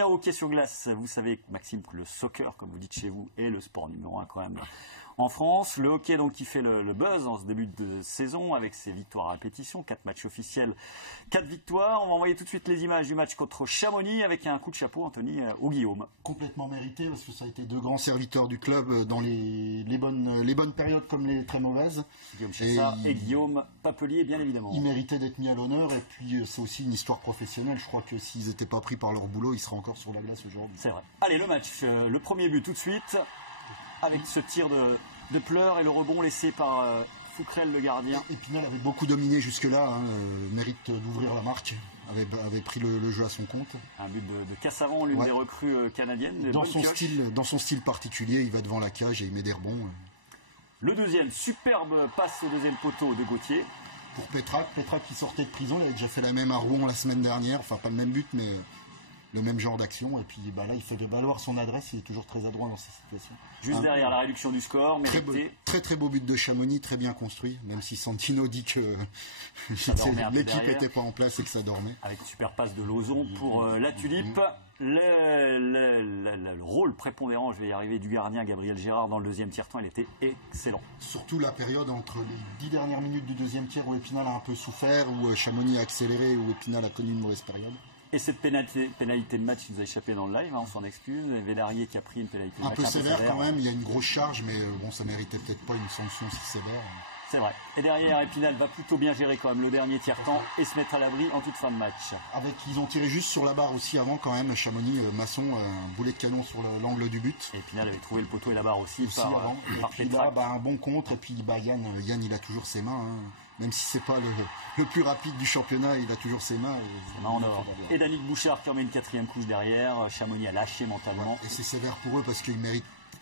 revenir au hockey sur glace, vous savez, Maxime, que le soccer, comme vous dites chez vous, est le sport numéro 1 quand même en France. Le hockey donc qui fait le buzz en ce début de saison avec ses victoires à répétition, 4 matchs officiels, 4 victoires. On va envoyer tout de suite les images du match contre Chamonix avec un coup de chapeau, Anthony, au Guillaume. Complètement mérité parce que ça a été deux grands serviteurs du club dans les bonnes périodes comme les très mauvaises. Guillaume Chassard et Guillaume Papelier, bien évidemment. Ils méritaient d'être mis à l'honneur et puis c'est aussi une histoire professionnelle. Je crois que s'ils n'étaient pas pris par leur boulot, ils seraient encore sur la glace aujourd'hui. C'est vrai. Allez, le match, le premier but tout de suite avec ce tir de Pleur et le rebond laissé par Fouquerel, le gardien. Épinal avait beaucoup dominé jusque-là, mérite d'ouvrir la marque, avait pris le jeu à son compte. Un but de Cassavan, l'une des recrues canadiennes. Dans son style particulier, il va devant la cage et il met des rebonds. Le deuxième, superbe passe au deuxième poteau de Gauthier. Pour Pétrac qui sortait de prison, il avait déjà fait la même à Rouen la semaine dernière, enfin pas le même but mais le même genre d'action, et puis là il fait valoir son adresse, il est toujours très adroit dans ces situations. Juste derrière la réduction du score, mérité. Très beau but de Chamonix, très bien construit, même si Santino dit que l'équipe n'était pas en place et que ça dormait. Avec une super passe de Lauzon pour la Tulipe. Le rôle prépondérant, je vais y arriver, du gardien Gabriel Gérard dans le deuxième tiers-temps, il était excellent. Surtout la période entre les 10 dernières minutes du deuxième tiers où Épinal a un peu souffert, où Chamonix a accéléré, où Épinal a connu une mauvaise période. Et cette pénalité de match qui nous a échappé dans le live, on s'en excuse. Vélarié qui a pris une pénalité de match un peu sévère quand même, il y a une grosse charge, mais bon, ça méritait peut-être pas une sanction si sévère. C'est vrai. Et derrière, Épinal va plutôt bien gérer quand même le dernier tiers-temps et se mettre à l'abri en toute fin de match. Ils ont tiré juste sur la barre aussi avant quand même, Chamonix, Masson, un boulet de canon sur l'angle du but. Et Épinal avait trouvé le poteau et la barre aussi par puis là, un bon contre, et puis Yann il a toujours ses mains. Même si c'est pas le plus rapide du championnat, il a toujours ses mains. Et Danick Bouchard qui en met une quatrième couche derrière. Chamonix a lâché mentalement. Et c'est sévère pour eux parce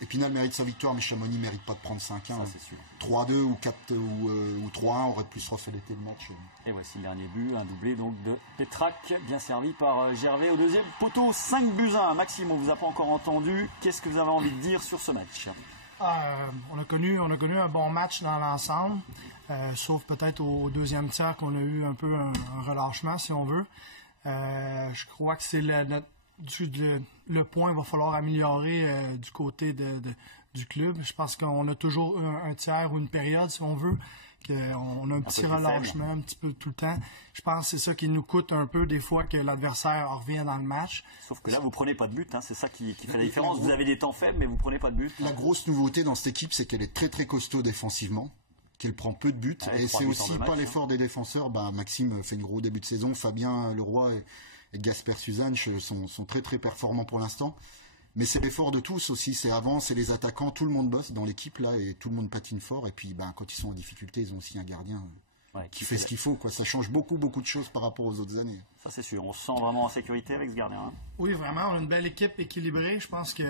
Épinal mérite sa victoire, mais Chamonix ne mérite pas de prendre 5-1. 3-2 ou 4 ou 3-1 aurait plus reflété le match. Et voici le dernier but, un doublé donc de Pétrac, bien servi par Gervais au deuxième poteau, 5-1. Maxime, on ne vous a pas encore entendu. Qu'est-ce que vous avez envie de dire sur ce match? On a connu un bon match dans l'ensemble, sauf peut-être au deuxième tiers qu'on a eu un peu un relâchement, si on veut. Je crois que c'est le point qu'il va falloir améliorer du côté du club. Je pense qu'on a toujours un tiers ou une période, si on veut, qu'on a un petit relâchement un petit peu tout le temps. Je pense que c'est ça qui nous coûte un peu des fois que l'adversaire revient dans le match. Sauf que là, vous prenez pas de but, c'est ça qui fait la différence. Vous avez des temps faibles, mais vous prenez pas de but. La grosse nouveauté dans cette équipe, c'est qu'elle est très costaud défensivement, qu'elle prend peu de buts, et c'est aussi pas l'effort des défenseurs. Maxime fait une gros début de saison, Fabien Leroy et Gasper Suzanne sont très performants pour l'instant. Mais c'est l'effort de tous aussi, c'est les attaquants, tout le monde bosse dans l'équipe là et tout le monde patine fort. Et puis quand ils sont en difficulté, ils ont aussi un gardien qui fait ce qu'il faut. Ça change beaucoup de choses par rapport aux autres années. Ça c'est sûr, on se sent vraiment en sécurité avec ce gardien. Oui, vraiment, on a une belle équipe équilibrée. Je pense que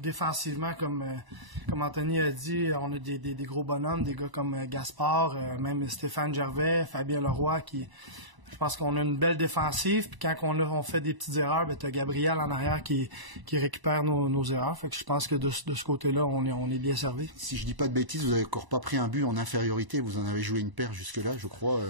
défensivement, comme Anthony a dit, on a des gros bonhommes, des gars comme Gaspard, même Stéphane Gervais, Fabien Leroy je pense qu'on a une belle défensive, puis quand on fait des petites erreurs, tu as Gabriel en arrière qui récupère nos erreurs. Fait que je pense que de ce côté-là, on est bien servi. Si je dis pas de bêtises, vous n'avez encore pas pris un but en infériorité, vous en avez joué une paire jusque-là, je crois.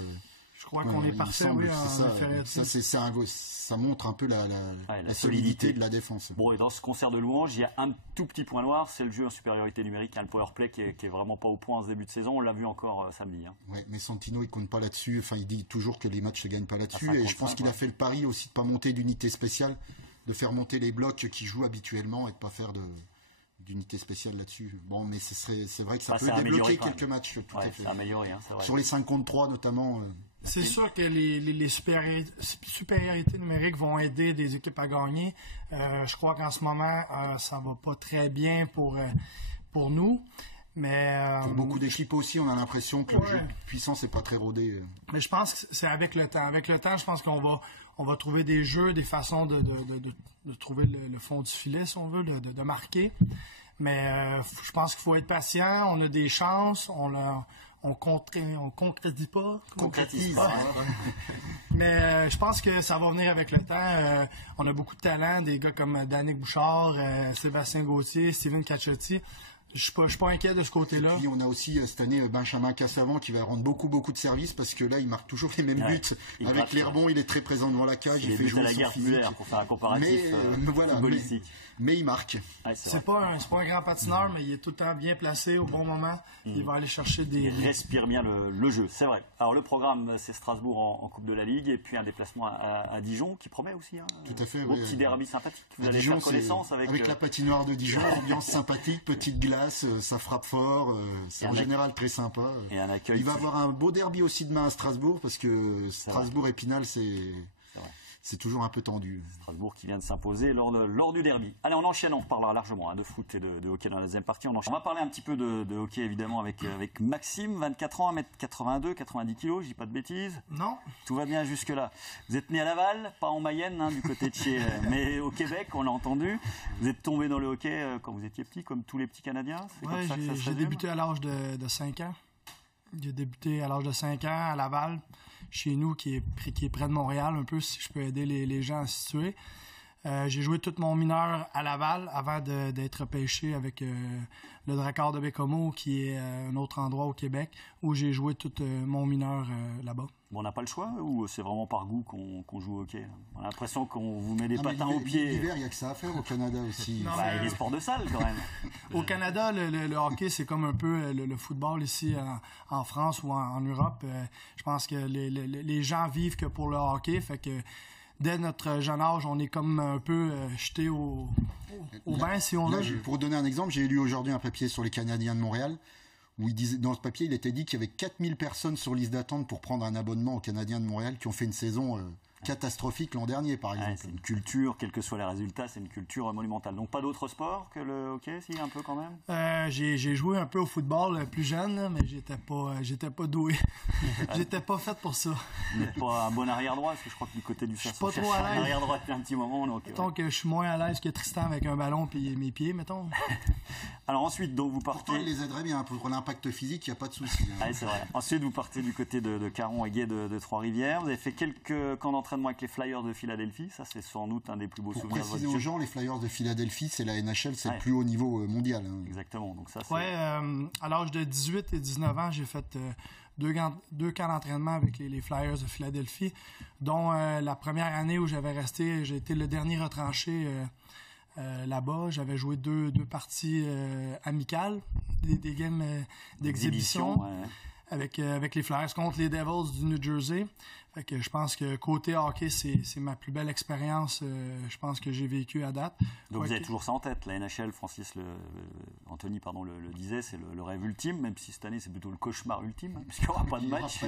Je crois qu'on est parfait, oui, en infériorité. Ça montre un peu la solidité de la défense. Bon, et dans ce concert de louanges, il y a un tout petit point noir, c'est le jeu en supériorité numérique, le powerplay qui est vraiment pas au point en ce début de saison. On l'a vu encore samedi. Ouais, mais Santino, il compte pas là-dessus. Enfin, il dit toujours que les matchs se gagnent pas là-dessus. Et je pense qu'il a fait le pari aussi de pas monter d'unité spéciale, de faire monter les blocs qui jouent habituellement et de pas faire d'unité spéciale là-dessus. Bon, mais c'est vrai que ça peut débloquer quelques matchs. C'est amélioré, c'est vrai. Sur les 5 contre 3 notamment. C'est sûr que les supériorités numériques vont aider des équipes à gagner. Je crois qu'en ce moment, ça va pas très bien pour nous. Mais pour beaucoup d'équipes aussi, on a l'impression que le jeu puissant c'est pas très rodé. Mais je pense que c'est avec le temps. Avec le temps, je pense qu'on va trouver des jeux, des façons de trouver le fond du filet, si on veut, de marquer. Mais je pense qu'il faut être patient. On a des chances. On concrétise pas. Mais je pense que ça va venir avec le temps. On a beaucoup de talent, des gars comme Danick Bouchard, Sébastien Gauthier, Steven Caciotti. Je suis pas inquiet de ce côté-là. Et puis on a aussi cette année Benjamin Cassavant qui va rendre beaucoup de services parce que là il marque toujours les mêmes buts. Avec l'air bon, il est très présent devant la cage, il fait jouer son physique. Pour faire un comparatif footballistique. Mais il marque. C'est pas un grand patineur, mais il est tout le temps bien placé au bon moment. Il va aller chercher des... Il respire bien le jeu, c'est vrai. Alors le programme, c'est Strasbourg en Coupe de la Ligue et puis un déplacement à Dijon qui promet aussi. Tout à fait. Petit derby sympathique. Vous allez Dijon, faire connaissance avec la patinoire de Dijon, ambiance sympathique, petite glace, ça frappe fort, c'est en général très sympa. Et un accueil. Il va y avoir un beau derby aussi demain à Strasbourg parce que Strasbourg-Épinal, c'est toujours un peu tendu. Strasbourg qui vient de s'imposer lors du derby. Allez, on enchaîne, on reparlera largement de foot et de hockey dans la deuxième partie. On va parler un petit peu de hockey évidemment avec Maxime, 24 ans, 1m82, 90 kg, je dis pas de bêtises. Non. Tout va bien jusque-là. Vous êtes né à Laval, pas en Mayenne, du côté de chez... mais au Québec, on l'a entendu. Vous êtes tombé dans le hockey quand vous étiez petit, comme tous les petits Canadiens. Oui, j'ai débuté à l'âge de 5 ans. J'ai débuté à l'âge de 5 ans à Laval, chez nous, qui est près de Montréal, un peu, si je peux aider les gens à se situer. J'ai joué tout mon mineur à Laval avant d'être pêché avec le Drakkar de Bécomo, qui est un autre endroit au Québec, où j'ai joué tout mon mineur là-bas. Bon, on n'a pas le choix ou c'est vraiment par goût qu'on joue au hockey? On a l'impression qu'on vous met des patins aux pieds. L'hiver, il n'y a que ça à faire au Canada aussi. Non, il y a des sports de salle quand même. Au Canada, le hockey, c'est comme un peu le football ici en France ou en Europe. Je pense que les gens vivent que pour le hockey, fait que dès notre jeune âge, on est comme un peu jeté au bain, si on veut. Pour vous donner un exemple, j'ai lu aujourd'hui un papier sur les Canadiens de Montréal, où dans ce papier, il était dit qu'il y avait 4000 personnes sur liste d'attente pour prendre un abonnement aux Canadiens de Montréal qui ont fait une saison catastrophique l'an dernier, par exemple. C'est une culture, quels que soient les résultats, c'est une culture monumentale. Donc pas d'autres sports que le hockey, si, un peu quand même? J'ai joué un peu au football plus jeune, mais j'étais pas doué. J'étais pas fait pour ça. Vous n'êtes pas un bon arrière-droit, parce que je crois que du côté du chasse, on cherche un arrière-droit depuis un petit moment. Donc, mettons que je suis moins à l'aise que Tristan avec un ballon et mes pieds, mettons. Alors ensuite, donc vous partez... Pourtant, il les aiderait bien pour l'impact physique, il n'y a pas de souci. C'est vrai. Ensuite, vous partez du côté de Caron et Gué de Trois-Rivières. Vous avez fait quelques camps d'entraînement avec les Flyers de Philadelphie. Ça, c'est sans doute un des plus beaux souvenirs de votre vie. Pour préciser aux gens, les Flyers de Philadelphie, c'est la NHL, c'est le plus haut niveau mondial. Exactement. Donc ça, à l'âge de 18 et 19 ans, j'ai fait deux camps d'entraînement avec les Flyers de Philadelphie, dont la première année où j'avais resté, j'ai été le dernier retranché là-bas. J'avais joué deux parties amicales, des games d'exhibition avec les Flyers contre les Devils du New Jersey. Fait que je pense que côté hockey, c'est ma plus belle expérience, je pense que j'ai vécu à date. Donc vous avez toujours ça en tête, la NHL, Anthony le disait, c'est le rêve ultime, même si cette année c'est plutôt le cauchemar ultime, puisqu'il n'y aura pas de match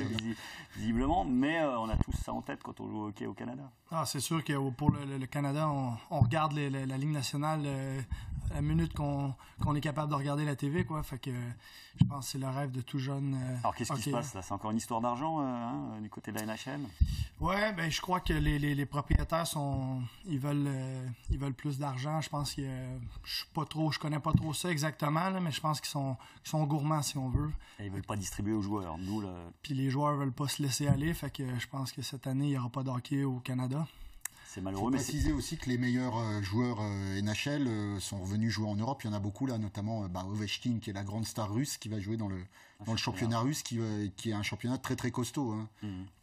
visiblement, mais on a tous ça en tête quand on joue au hockey au Canada. C'est sûr que pour le Canada, on regarde la Ligue nationale la minute qu'on est capable de regarder la TV, quoi. Fait que je pense que c'est le rêve de tout jeune. Alors qu'est-ce qui se passe là? C'est encore une histoire d'argent du côté de la NHL? Ouais, je crois que les propriétaires ils veulent plus d'argent. Je pense que je connais pas trop ça exactement, là, mais je pense qu'ils sont gourmands si on veut. Et ils veulent pas distribuer aux joueurs. Puis les joueurs veulent pas se laisser aller, fait que je pense que cette année il y aura pas de hockey au Canada. C'est malheureux. Il faut préciser aussi que les meilleurs joueurs NHL sont revenus jouer en Europe. Il y en a beaucoup là, notamment Ovechkin, qui est la grande star russe, qui va jouer dans le championnat russe, qui est un championnat très très costaud,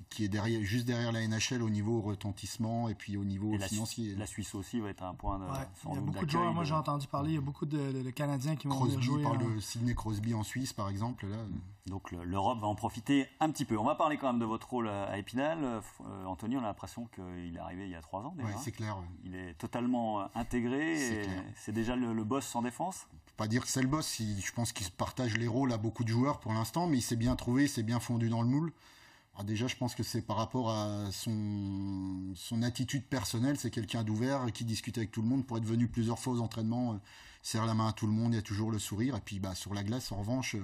qui est juste derrière la NHL au niveau retentissement et puis au niveau financier. La Suisse aussi va être un point de. Il y a beaucoup de joueurs. Moi, j'ai entendu parler. Il y a beaucoup de Canadiens qui vont venir jouer. Crosby, Sidney Crosby en Suisse, par exemple. Là. Donc l'Europe va en profiter un petit peu. On va parler quand même de votre rôle à Épinal. Anthony, on a l'impression qu'il est arrivé il y a 3 ans déjà. Oui, c'est clair. Ouais. Il est totalement intégré. C'est déjà le boss en défense. Je peux pas dire que c'est le boss. Je pense qu'il partage les rôles à beaucoup de joueurs pour l'instant, mais il s'est bien trouvé, il s'est bien fondu dans le moule. Alors déjà, je pense que c'est par rapport à son attitude personnelle. C'est quelqu'un d'ouvert qui discute avec tout le monde pour être venu plusieurs fois aux entraînements, serre la main à tout le monde, il y a toujours le sourire. Et puis sur la glace, en revanche,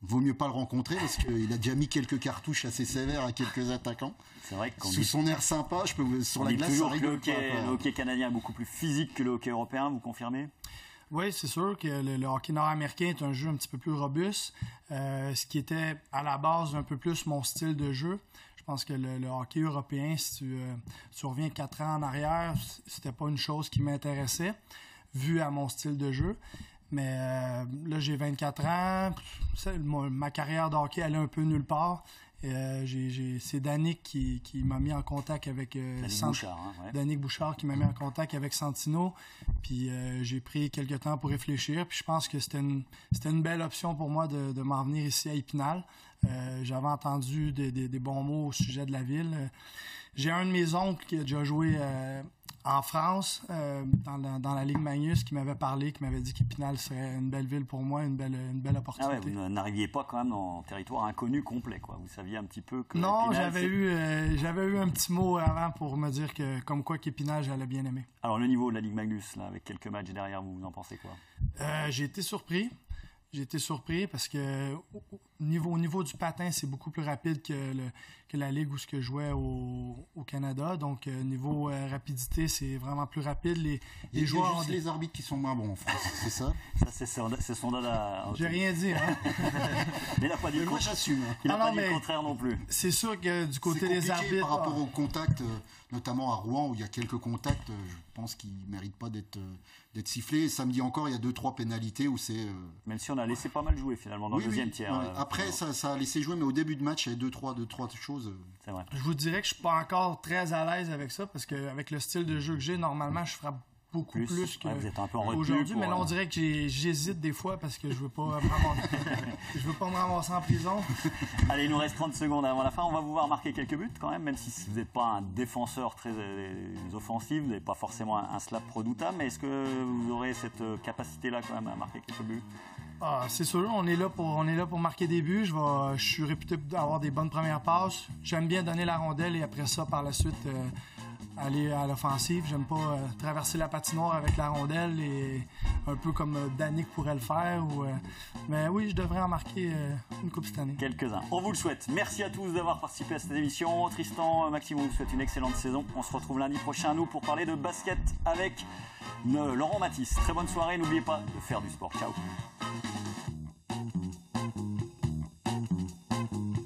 vaut mieux pas le rencontrer parce qu'il a déjà mis quelques cartouches assez sévères à quelques attaquants. C'est vrai que sous son air sympa, sur la glace, ça rigole pas. Le hockey canadien est beaucoup plus physique que le hockey européen, vous confirmez? Oui, c'est sûr que le hockey nord-américain est un jeu un petit peu plus robuste, ce qui était à la base un peu plus mon style de jeu. Je pense que le hockey européen, si tu reviens 4 ans en arrière, c'était pas une chose qui m'intéressait, vu à mon style de jeu. Mais là, j'ai 24 ans. Ma carrière de hockey, elle est un peu nulle part. C'est Danick qui m'a mis en contact avec Danick Bouchard qui m'a mis en contact avec Santino. Puis j'ai pris quelques temps pour réfléchir. Puis je pense que c'était une belle option pour moi de m'en venir ici à Épinal. J'avais entendu des bons mots au sujet de la ville. J'ai un de mes oncles qui a déjà joué en France, dans la Ligue Magnus, qui m'avait parlé, qui m'avait dit qu'Épinal serait une belle ville pour moi, une belle opportunité. Ah ouais, vous n'arriviez pas quand même en territoire inconnu complet, quoi. Vous saviez un petit peu que non, j'avais eu un petit mot avant pour me dire que comme quoi qu'Épinal, j'allais bien aimer. Alors le niveau de la Ligue Magnus, là, avec quelques matchs derrière, vous en pensez quoi? J'ai été surpris. J'ai été surpris parce que au niveau du patin, c'est beaucoup plus rapide que la ligue où je jouais au Canada. Donc, niveau rapidité, c'est vraiment plus rapide. Les joueurs ont les arbitres qui sont moins bons en France, c'est ça? Ça, c'est son dada. J'ai rien dit, hein? Mais il n'a pas dit moi, j'assume. Il n'a pas dit le contraire non plus. C'est sûr que du côté des arbitres... par rapport au contact, notamment à Rouen, où il y a quelques contacts, je pense qu'ils ne méritent pas d'être sifflés. Et samedi encore, il y a 2-3 pénalités où c'est... Même si on a laissé pas mal jouer finalement dans le deuxième tiers. Ouais. Après, ça a laissé jouer, mais au début de match, il y avait 2-3 choses. C'est vrai. Je vous dirais que je suis pas encore très à l'aise avec ça, parce qu'avec le style de jeu que j'ai, normalement, je frappe beaucoup plus que vous êtes un peu en retenue aujourd'hui. Mais là, on dirait que j'hésite des fois parce que je veux pas je veux pas me ramasser en prison. Allez, il nous reste 30 secondes avant la fin. On va vous voir marquer quelques buts quand même si vous n'êtes pas un défenseur très offensif, vous n'avez pas forcément un slap redoutable, mais est-ce que vous aurez cette capacité-là quand même à marquer quelques buts? Ah, c'est sûr, on est là pour marquer des buts. Je suis réputé d'avoir des bonnes premières passes. J'aime bien donner la rondelle et après ça, par la suite, aller à l'offensive. J'aime pas traverser la patinoire avec la rondelle, et un peu comme Danick pourrait le faire. Mais oui, je devrais en marquer une coupe cette année. Quelques-uns. On vous le souhaite. Merci à tous d'avoir participé à cette émission. Tristan, Maxime, on vous souhaite une excellente saison. On se retrouve lundi prochain, nous, pour parler de basket avec Laurent Mathis. Très bonne soirée. N'oubliez pas de faire du sport. Ciao.